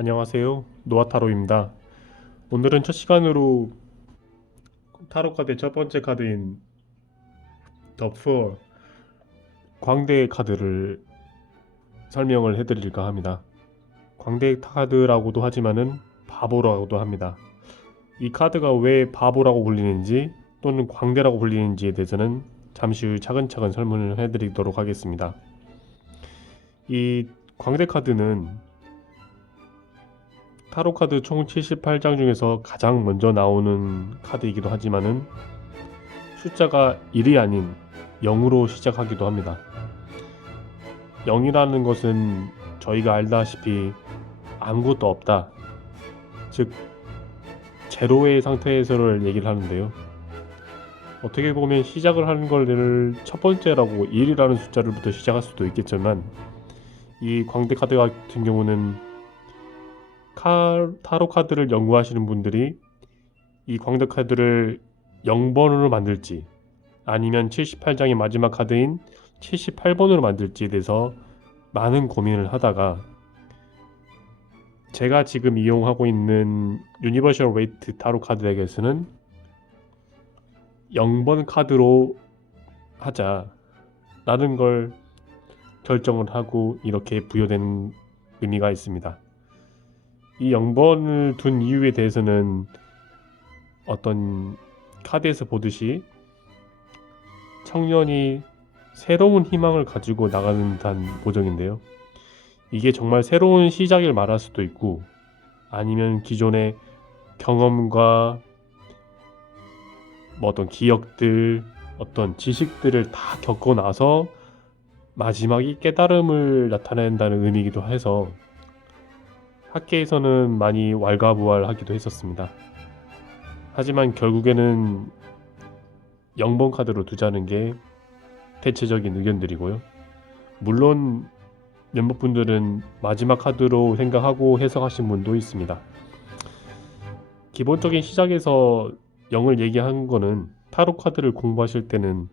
안녕하세요. 노아타로입니다. 오늘은 첫 시간으로 타로 카드의 첫 번째 카드인 더 푸어 광대 카드를 설명을 해드릴까 합니다. 광대 카드라고도 하지만은 바보라고도 합니다. 이 카드가 왜 바보라고 불리는지 또는 광대라고 불리는지에 대해서는 잠시 후 차근차근 설명을 해드리도록 하겠습니다. 이 광대 카드는 타로 카드 총 78장 중에서 가장 먼저 나오는 카드이기도 하지만은 숫자가 1이 아닌 0으로 시작하기도 합니다. 0이라는 것은 저희가 알다시피 아무것도 없다, 즉 제로의 상태에서를 얘기를 하는데요. 어떻게 보면 시작을 하는 걸 첫 번째라고 1이라는 숫자를부터 시작할 수도 있겠지만, 이 광대 카드 같은 경우는 타로 카드를 연구하시는 분들이 이 광대 카드를 0번으로 만들지 아니면 78장의 마지막 카드인 78번으로 만들지에 대해서 많은 고민을 하다가 제가 지금 이용하고 있는 유니버셜 웨이트 타로 카드 덱에서는 0번 카드로 하자라는 걸 결정을 하고 이렇게 부여되는 의미가 있습니다. 이 0번을 둔 이유에 대해서는 어떤 카드에서 보듯이 청년이 새로운 희망을 가지고 나가는 단 보정인데요. 이게 정말 새로운 시작을 말할 수도 있고, 아니면 기존의 경험과 어떤 기억들, 어떤 지식들을 다 겪고 나서 마지막이 깨달음을 나타낸다는 의미이기도 해서 학계에서는 많이 왈가부왈하기도 했었습니다. 하지만 결국에는 0번 카드로 두자는 게 대체적인 의견들이고요. 물론 몇몇 분들은 마지막 카드로 생각하고 해석하신 분도 있습니다. 기본적인 시작에서 0을 얘기한 거는 타로 카드를 공부하실 때는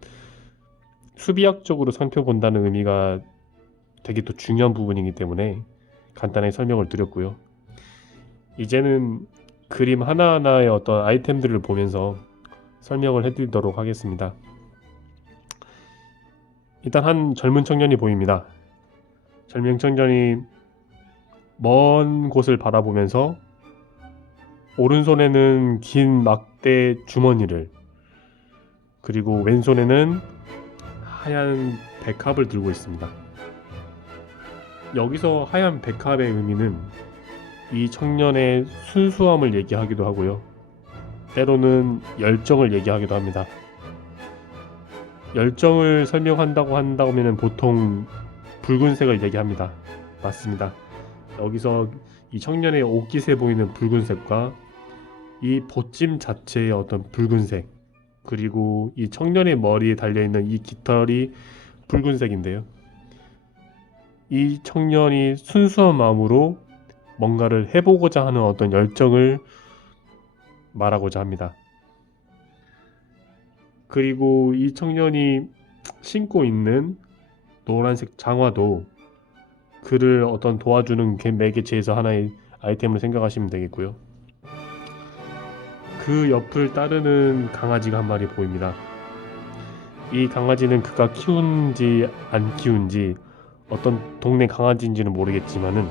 수비학적으로 살펴본다는 의미가 되게 또 중요한 부분이기 때문에 간단하게 설명을 드렸고요. 이제는 그림 하나하나의 어떤 아이템들을 보면서 설명을 해드리도록 하겠습니다. 일단 한 젊은 청년이 보입니다. 젊은 청년이 먼 곳을 바라보면서 오른손에는 긴 막대 주머니를, 그리고 왼손에는 하얀 백합을 들고 있습니다. 여기서 하얀 백합의 의미는 이 청년의 순수함을 얘기하기도 하고요. 때로는 열정을 얘기하기도 합니다. 열정을 설명한다고 한다면 보통 붉은색을 얘기합니다. 맞습니다. 여기서 이 청년의 옷깃에 보이는 붉은색과 이 보찜 자체의 어떤 붉은색, 그리고 이 청년의 머리에 달려있는 이 깃털이 붉은색인데요. 이 청년이 순수한 마음으로 뭔가를 해보고자 하는 어떤 열정을 말하고자 합니다. 그리고 이 청년이 신고 있는 노란색 장화도 그를 어떤 도와주는 매개체에서 하나의 아이템을 생각하시면 되겠고요. 그 옆을 따르는 강아지가 한 마리 보입니다. 이 강아지는 그가 키운지 안 키운지 어떤 동네 강아지인지는 모르겠지만은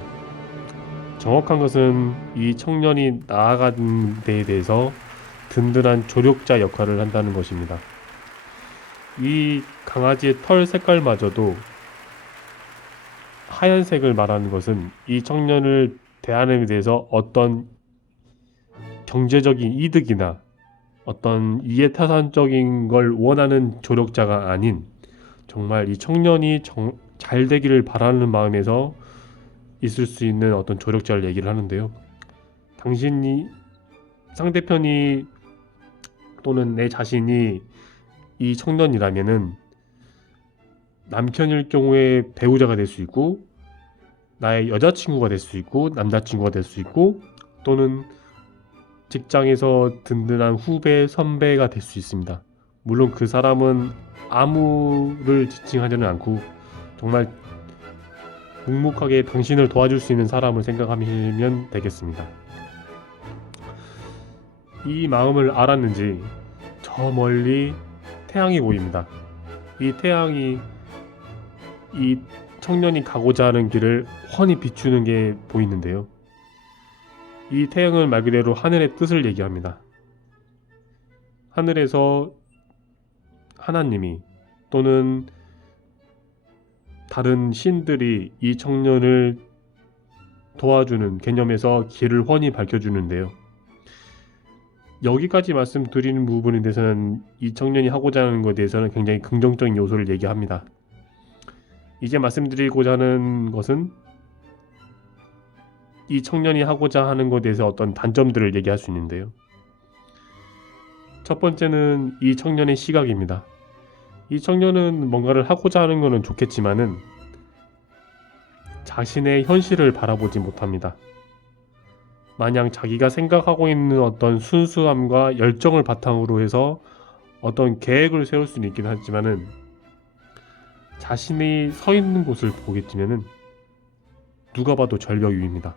정확한 것은 이 청년이 나아가는 데에 대해서 든든한 조력자 역할을 한다는 것입니다. 이 강아지의 털 색깔마저도 하얀색을 말하는 것은 이 청년을 대하는 데 대해서 어떤 경제적인 이득이나 어떤 이해타산적인 걸 원하는 조력자가 아닌, 정말 이 청년이 잘 되기를 바라는 마음에서 있을 수 있는 어떤 조력자를 얘기를 하는데요. 당신이, 상대편이 또는 내 자신이 이 청년이라면은 남편일 경우에 배우자가 될 수 있고, 나의 여자친구가 될 수 있고, 남자친구가 될 수 있고, 또는 직장에서 든든한 후배, 선배가 될 수 있습니다. 물론 그 사람은 아무를 지칭하지는 않고 정말 묵묵하게 당신을 도와줄 수 있는 사람을 생각하면 되겠습니다. 이 마음을 알았는지 저 멀리 태양이 보입니다. 이 태양이 이 청년이 가고자 하는 길을 훤히 비추는 게 보이는데요. 이 태양은 말 그대로 하늘의 뜻을 얘기합니다. 하늘에서 하나님이 또는 다른 신들이 이 청년을 도와주는 개념에서 길을 훤히 밝혀주는데요. 여기까지 말씀드리는 부분에 대해서는 이 청년이 하고자 하는 것에 대해서는 굉장히 긍정적인 요소를 얘기합니다. 이제 말씀드리고자 하는 것은 이 청년이 하고자 하는 것에 대해서 어떤 단점들을 얘기할 수 있는데요. 첫 번째는 이 청년의 시각입니다. 이 청년은 뭔가를 하고자 하는 것은 좋겠지만은 자신의 현실을 바라보지 못합니다. 마냥 자기가 생각하고 있는 어떤 순수함과 열정을 바탕으로 해서 어떤 계획을 세울 수는 있긴 하지만은 자신이 서 있는 곳을 보겠지만은 누가 봐도 절벽 위입니다.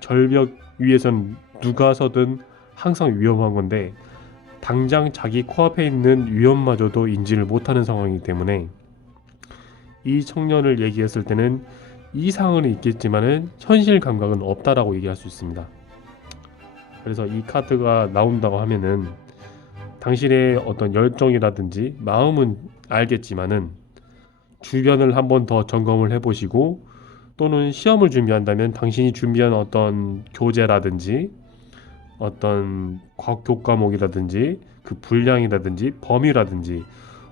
절벽 위에선 누가 서든 항상 위험한 건데 당장 자기 코앞에 있는 위험마저도 인지를 못하는 상황이기 때문에 이 청년을 얘기했을 때는 이상은 있겠지만은 현실 감각은 없다라고 얘기할 수 있습니다. 그래서 이 카드가 나온다고 하면은 당신의 어떤 열정이라든지 마음은 알겠지만은 주변을 한번 더 점검을 해보시고 또는 시험을 준비한다면 당신이 준비한 어떤 교재라든지 어떤 교과목이라든지 그 분량이라든지 범위라든지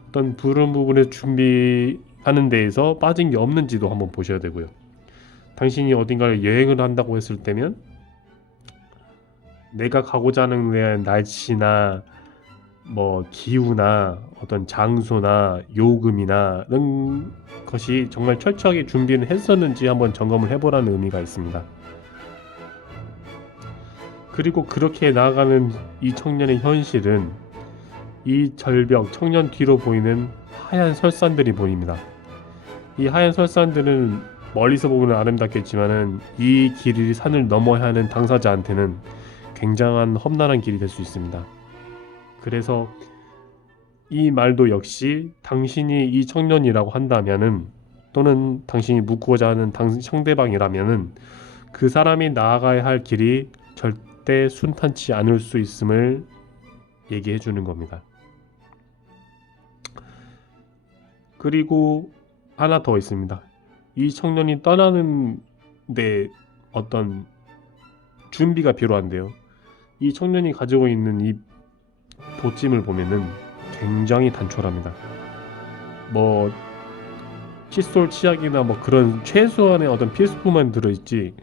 어떤 그런 부분에 준비하는 데에서 빠진 게 없는지도 한번 보셔야 되고요. 당신이 어딘가를 여행을 한다고 했을 때면 내가 가고자 하는 날씨나 뭐 기후나 어떤 장소나 요금이나 이런 것이 정말 철저하게 준비는 했었는지 한번 점검을 해보라는 의미가 있습니다. 그리고 그렇게 나아가는 이 청년의 현실은 이 절벽 청년 뒤로 보이는 하얀 설산들이 보입니다. 이 하얀 설산들은 멀리서 보면 아름답겠지만은 이 길이 산을 넘어야 하는 당사자한테는 굉장한 험난한 길이 될 수 있습니다. 그래서 이 말도 역시 당신이 이 청년이라고 한다면은 또는 당신이 묻고자 하는 상대방이라면은 그 사람이 나아가야 할 길이 절대 순탄치 않을 수 있음을 얘기해 주는 겁니다. 그리고 하나 더 있습니다. 이 청년이 떠나는데 어떤 준비가 필요한데요. 이 청년이 가지고 있는 이 보찜을 보면은 굉장히 단촐합니다. 뭐 칫솔, 치약이나 뭐 그런 최소한의 어떤 필수품만 들어있지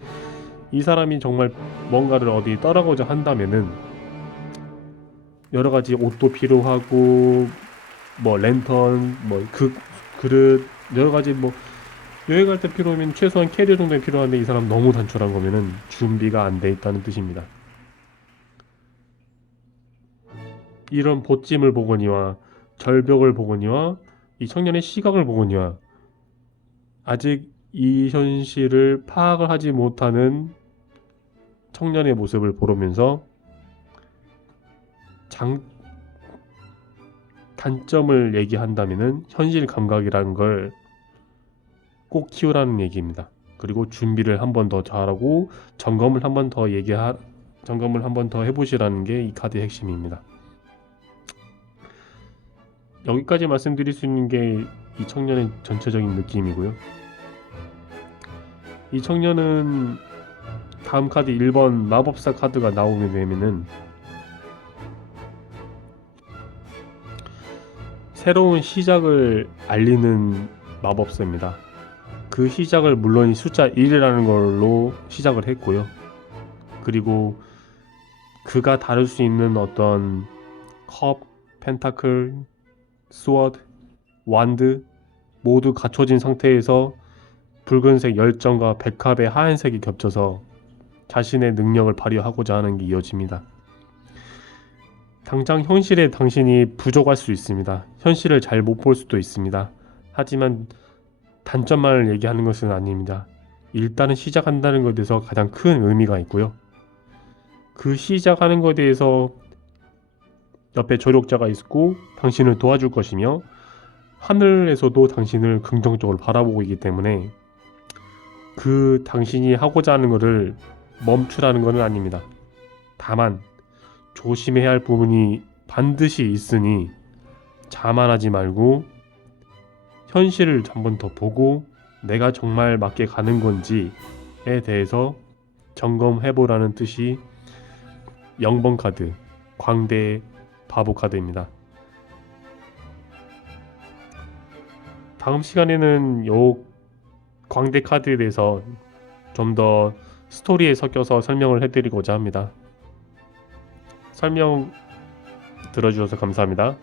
이 사람이 정말 뭔가를 어디 떠나고자 한다면은 여러 가지 옷도 필요하고 뭐 랜턴, 뭐 그릇 여러 가지 뭐 여행할 때 필요하면 최소한 캐리어 정도는 필요한데 이 사람 너무 단촐한 거면은 준비가 안 돼 있다는 뜻입니다. 이런 보찜을 보거니와 절벽을 보거니와 이 청년의 시각을 보거니와 아직 이 현실을 파악을 하지 못하는 청년의 모습을 보면서 단점을 얘기한다면은 현실 감각이라는 걸 꼭 키우라는 얘기입니다. 그리고 준비를 한 번 더 잘하고 점검을 한 번 더 해보시라는 게 이 카드의 핵심입니다. 여기까지 말씀드릴 수 있는 게 이 청년의 전체적인 느낌이고요. 이 청년은 다음 카드 1번 마법사 카드가 나오게 되면은 새로운 시작을 알리는 마법사입니다. 그 시작을 물론 숫자 1이라는 걸로 시작을 했고요. 그리고 그가 다룰 수 있는 어떤 컵, 펜타클, 스워드, 완드 모두 갖춰진 상태에서 붉은색 열정과 백합의 하얀색이 겹쳐서 자신의 능력을 발휘하고자 하는 게 이어집니다. 당장 현실에 당신이 부족할 수 있습니다. 현실을 잘 못 볼 수도 있습니다. 하지만 단점만을 얘기하는 것은 아닙니다. 일단은 시작한다는 것에 대해서 가장 큰 의미가 있고요. 그 시작하는 것에 대해서 옆에 조력자가 있고 당신을 도와줄 것이며 하늘에서도 당신을 긍정적으로 바라보고 있기 때문에 그 당신이 하고자 하는 것을 멈추라는 것은 아닙니다. 다만 조심해야 할 부분이 반드시 있으니 자만하지 말고 현실을 한번 더 보고 내가 정말 맞게 가는 건지에 대해서 점검해보라는 뜻이 0번 카드 광대 바보 카드입니다. 다음 시간에는 요 광대 카드에 대해서 좀 더 스토리에 섞여서 설명을 해드리고자 합니다. 설명 들어주셔서 감사합니다.